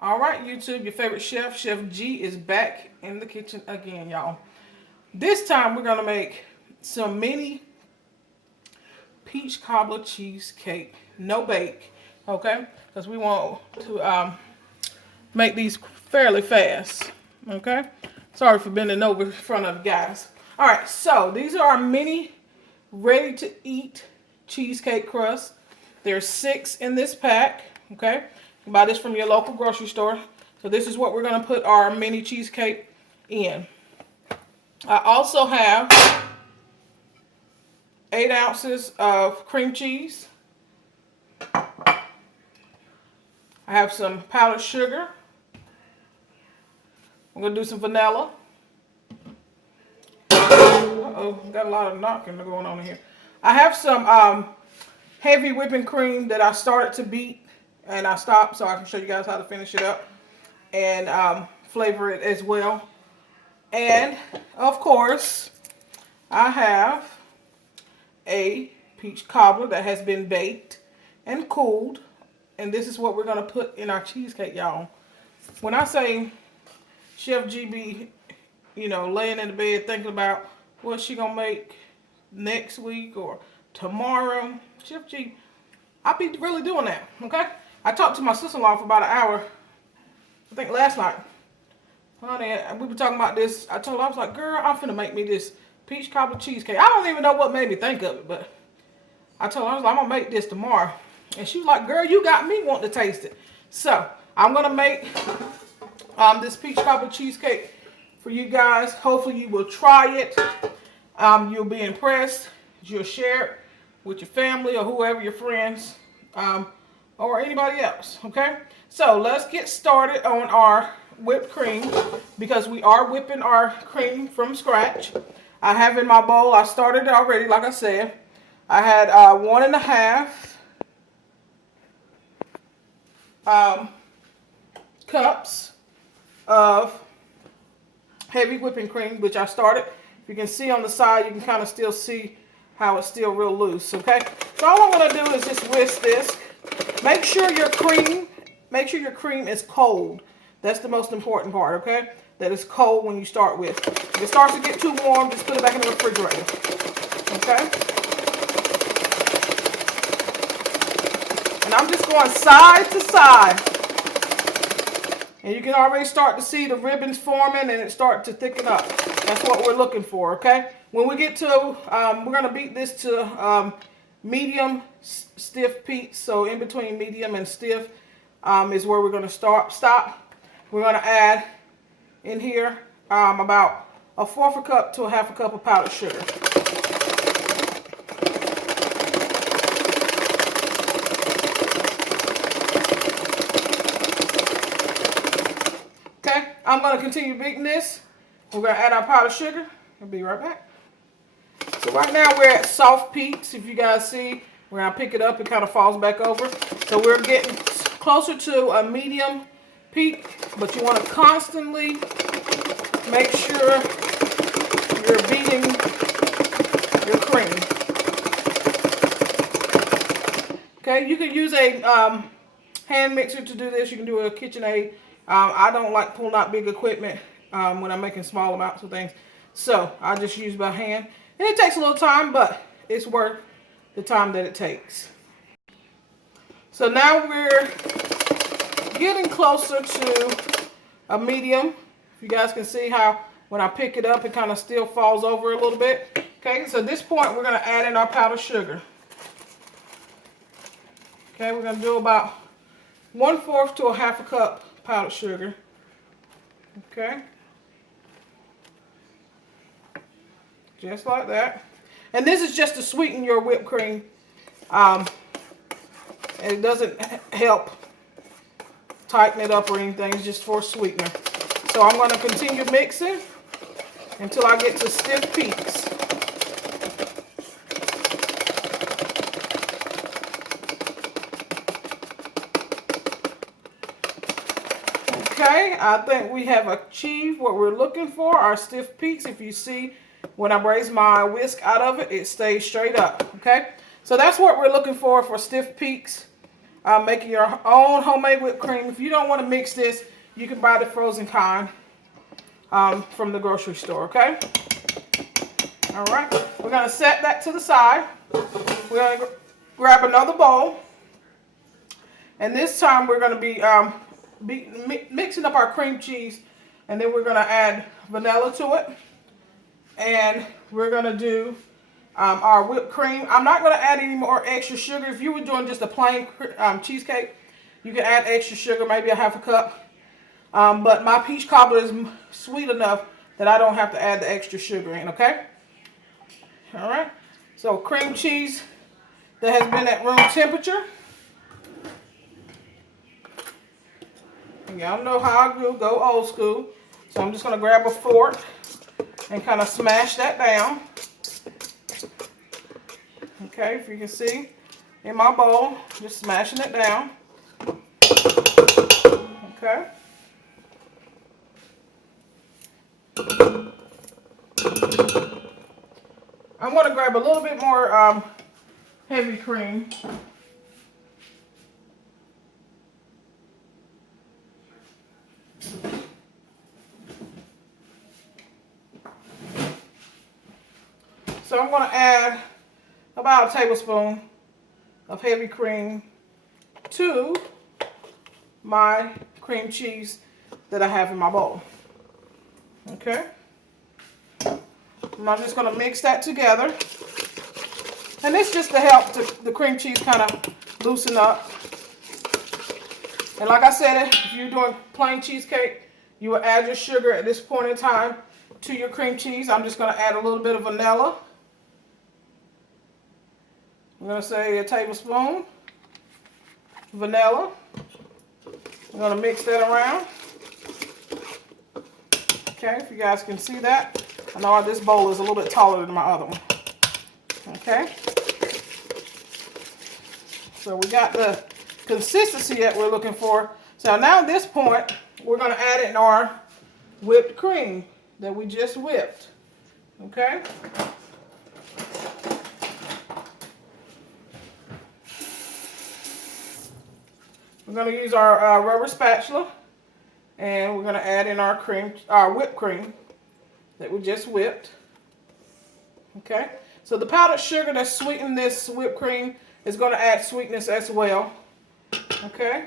All right, YouTube, your favorite chef, Chef G, is back in the kitchen again, y'all. This time we're gonna make some mini peach cobbler cheesecake, no bake, okay? Because we want to make these fairly fast, okay? Sorry for bending over in front of you guys. All right, so these are our mini ready-to-eat cheesecake crusts. There's 6 in this pack, okay? You can buy this from your local grocery store. So this is what we're gonna put our mini cheesecake in. I also have 8 ounces of cream cheese. I have some powdered sugar. I'm gonna do some vanilla. Uh-oh, got a lot of knocking going on in here. I have some heavy whipping cream that I started to beat and I stopped so I can show you guys how to finish it up and flavor it as well. And of course, I have a peach cobbler that has been baked and cooled, and this is what we're gonna put in our cheesecake, y'all. When I say Chef GB, you know, laying in the bed thinking about what she gonna make next week or tomorrow, Chef G, I be really doing that, okay? I talked to my sister-in-law for about an hour, I think last night. Honey, we were talking about this. I told her, I was like, girl, I'm finna make me this peach cobbler cheesecake. I don't even know what made me think of it, but I told her, I was like, I'm gonna make this tomorrow. And she was like, girl, you got me wanting to taste it. So, I'm gonna make this peach cobbler cheesecake for you guys. Hopefully you will try it. You'll be impressed. You'll share it with your family or whoever, your friends, or anybody else, okay? So let's get started on our whipped cream because we are whipping our cream from scratch. I have in my bowl, I started it already, like I said. I had 1.5 cups of heavy whipping cream, which I started. You can see on the side, you can kind of still see how it's still real loose, okay? So all I'm gonna do is just whisk this. Make sure your cream is cold. That's the most important part, okay? That it's cold when you start with. If it starts to get too warm, just put it back in the refrigerator, okay? And I'm just going side to side. And you can already start to see the ribbons forming and it start to thicken up. That's what we're looking for, okay? When we get to, we're gonna beat this to medium stiff peaks. So in between medium and stiff is where we're gonna stop. We're gonna add in here about 1/4 cup to 1/2 cup of powdered sugar. Okay, I'm gonna continue beating this. We're gonna add our powdered sugar. I'll be right back. So right now we're at soft peaks. If you guys see, when I pick it up, it kind of falls back over. So we're getting closer to a medium peak, but you want to constantly make sure you're beating your cream. Okay, you can use a hand mixer to do this. You can do a KitchenAid. I don't like pulling out big equipment when I'm making small amounts of things. So I just use my hand. And it takes a little time, but it's worth the time that it takes. So now we're getting closer to a medium. If you guys can see how when I pick it up, it kind of still falls over a little bit. Okay, so at this point, we're gonna add in our powdered sugar. Okay, we're gonna do about 1/4 to 1/2 cup powdered sugar. Okay. Just like that. And this is just to sweeten your whipped cream. And it doesn't help tighten it up or anything. It's just for sweetener. So I'm going to continue mixing until I get to stiff peaks. Okay, I think we have achieved what we're looking for, our stiff peaks. If you see, when I raise my whisk out of it, it stays straight up, okay? So that's what we're looking for stiff peaks. making your own homemade whipped cream. If you don't want to mix this, you can buy the frozen kind from the grocery store, okay? All right, we're going to set that to the side. We're going to grab another bowl. And this time we're going to be mixing up our cream cheese. And then we're going to add vanilla to it. And we're going to do our whipped cream. I'm not going to add any more extra sugar. If you were doing just a plain cheesecake, you can add extra sugar, maybe a half a cup. But my peach cobbler is sweet enough that I don't have to add the extra sugar in, okay? All right. So cream cheese that has been at room temperature. Y'all know how I go old school. So I'm just going to grab a fork and kind of smash that down. Okay, if you can see in my bowl, just smashing it down. Okay. I'm going to grab a little bit more heavy cream. So I'm going to add about a tablespoon of heavy cream to my cream cheese that I have in my bowl. Okay. And I'm just going to mix that together. And it's just to help the cream cheese kind of loosen up. And like I said, if you're doing plain cheesecake, you will add your sugar at this point in time to your cream cheese. I'm just going to add a little bit of vanilla. I'm going to say a tablespoon vanilla. I'm going to mix that around. Okay, if you guys can see that. I know this bowl is a little bit taller than my other one. Okay. So we got the consistency that we're looking for. So now at this point, we're going to add in our whipped cream that we just whipped. Okay. We're going to use our rubber spatula, and we're going to add in our whipped cream that we just whipped. Okay, so the powdered sugar that sweetened this whipped cream is going to add sweetness as well. Okay.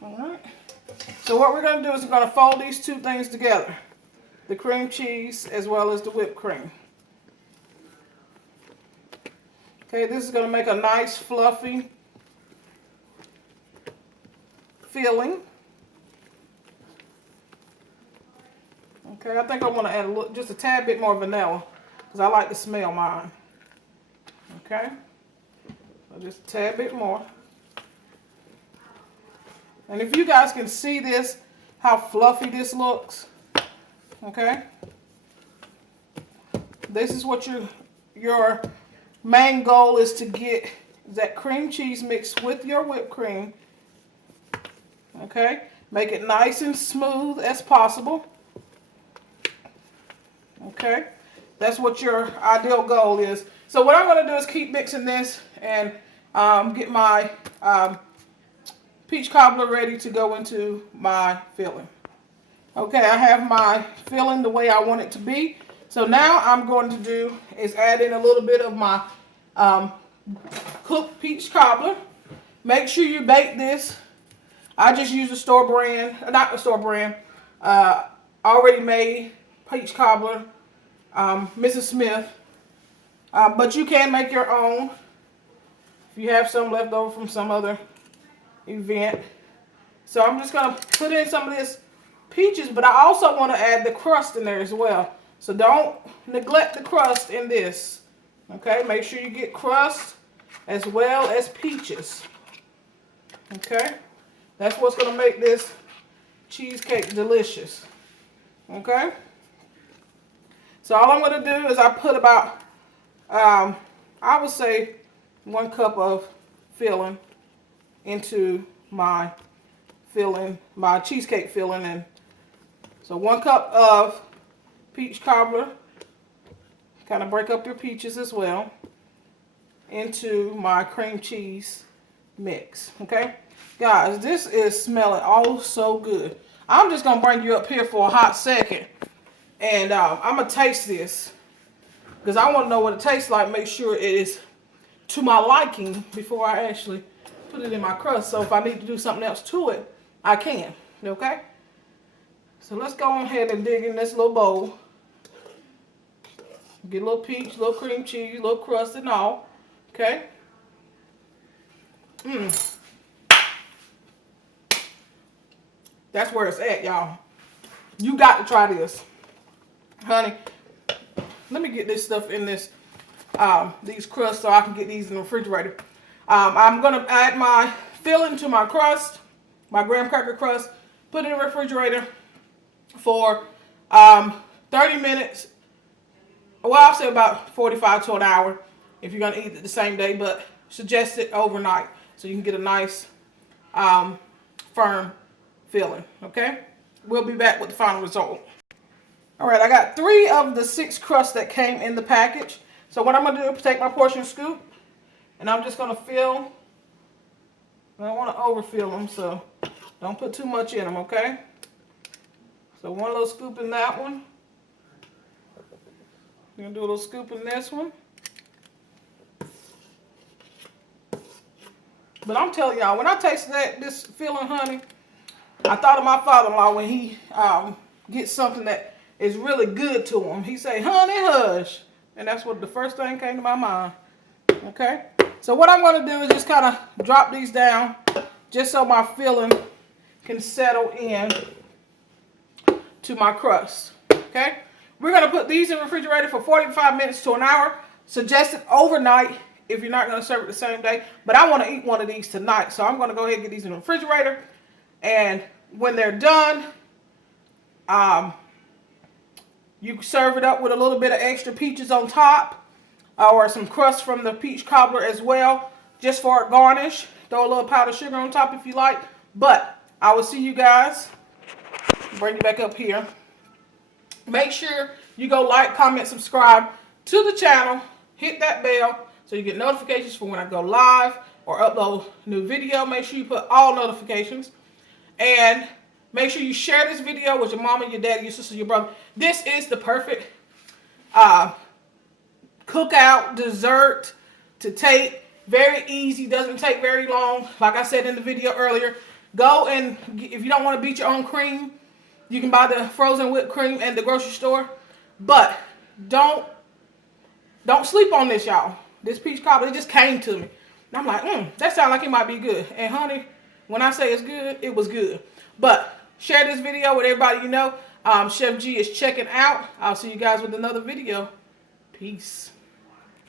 All right. So what we're going to do is we're going to fold these two things together, the cream cheese as well as the whipped cream. Okay, this is going to make a nice fluffy filling. Okay, I think I want to add just a tad bit more vanilla because I like to smell mine. Okay, so just a tad bit more. And if you guys can see this, how fluffy this looks, okay, this is what your main goal is, to get that cream cheese mixed with your whipped cream. Okay, make it nice and smooth as possible. Okay, that's what your ideal goal is. So what I'm going to do is keep mixing this and get my peach cobbler ready to go into my filling. Okay, I have my filling the way I want it to be. So now I'm going to do is add in a little bit of my cooked peach cobbler. Make sure you bake this. I just use a store brand, not a store brand, already made peach cobbler, Mrs. Smith. But you can make your own if you have some left over from some other event. So I'm just going to put in some of this peaches, but I also want to add the crust in there as well. So don't neglect the crust in this. Okay, make sure you get crust as well as peaches. Okay, that's what's going to make this cheesecake delicious. Okay, so all I'm going to do is I put about, I would say 1 cup of filling into my filling, my cheesecake filling. And so 1 cup of peach cobbler, kind of break up your peaches as well into my cream cheese mix. Okay, guys, this is smelling oh so good. I'm just gonna bring you up here for a hot second, and I'm gonna taste this because I want to know what it tastes like. Make sure it is to my liking before I actually put it in my crust. So if I need to do something else to it, I can. Okay, so let's go ahead and dig in this little bowl. Get a little peach, little cream cheese, little crust and all. Okay. That's where it's at, y'all. You got to try this. Honey, let me get this stuff in this, these crusts so I can get these in the refrigerator. I'm going to add my filling to my crust, my graham cracker crust, put it in the refrigerator for 30 minutes. Well, I'll say about 45 to an hour if you're going to eat it the same day, but suggest it overnight so you can get a nice firm filling. Okay, we'll be back with the final result. All right, I got 3 of the 6 crusts that came in the package. So what I'm going to do is take my portion scoop, and I'm just going to fill. I don't want to overfill them, so don't put too much in them, okay? So one little scoop in that one. I'm going to do a little scoop in this one. But I'm telling y'all, when I tasted this filling, honey, I thought of my father-in-law when he gets something that is really good to him. He say, honey, hush. And that's what the first thing came to my mind. Okay? So what I'm going to do is just kind of drop these down just so my filling can settle in to my crust. Okay? We're going to put these in the refrigerator for 45 minutes to an hour. Suggested overnight if you're not going to serve it the same day. But I want to eat one of these tonight. So I'm going to go ahead and get these in the refrigerator. And when they're done, you serve it up with a little bit of extra peaches on top. Or some crust from the peach cobbler as well. Just for a garnish. Throw a little powdered sugar on top if you like. But I will see you guys. Bring you back up here. Make sure you go like, comment, subscribe to the channel. Hit that bell so you get notifications for when I go live or upload a new video. Make sure you put all notifications. And make sure you share this video with your mama, your dad, your sister, your brother. This is the perfect cookout dessert to take. Very easy. Doesn't take very long. Like I said in the video earlier, go and, if you don't want to beat your own cream, you can buy the frozen whipped cream at the grocery store. But don't sleep on this, y'all. This peach cobbler, it just came to me. And I'm like, that sounds like it might be good. And honey, when I say it's good, it was good. But share this video with everybody you know. Chef G is checking out. I'll see you guys with another video. Peace.